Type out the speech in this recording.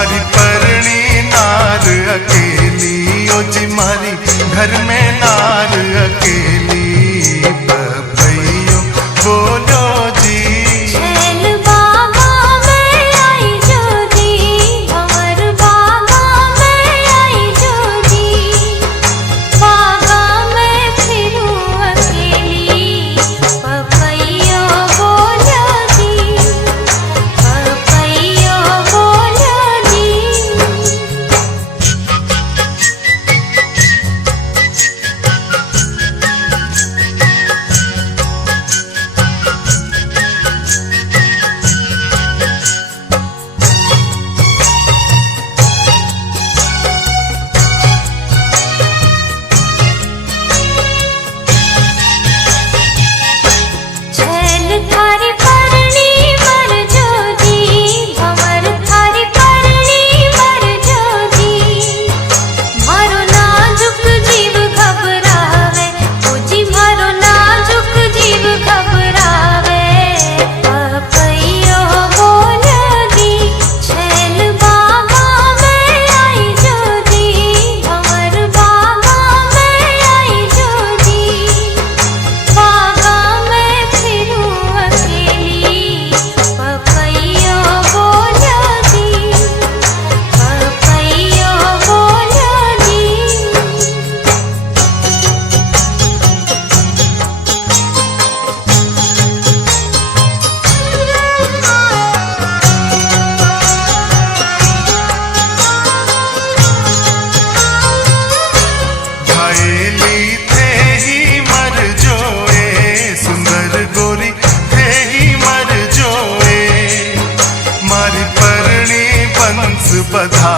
मारी परणी नार अकेली, ओ जी मारी घर में नार अकेली। पपैयो बोलो जी छैल बाबा में आई जो दी, भंवर बाबा में आई जो दी। बागा में फिरूं अकेली, पपैयो बोलो जी, पपैयो बोलो जी। छैल थारी परणी मर जो जी, भंवर थारी परणी मर जो जी। मारो नाजुक जीव घबरावे, ओ जी मारो नाजुक जीव घबरावे। पपैयो बोलो जी, छैल बाबा में आई जो दी, भंवर बाबा में आई जो दी। बागा में फिरूं अकेली, पपैयो बोलो जी, पपैयो बोलो जी। घायली थे ही मर जोए, सुंदर गोरी थे ही मर जोए। मारी परणी बंस बधा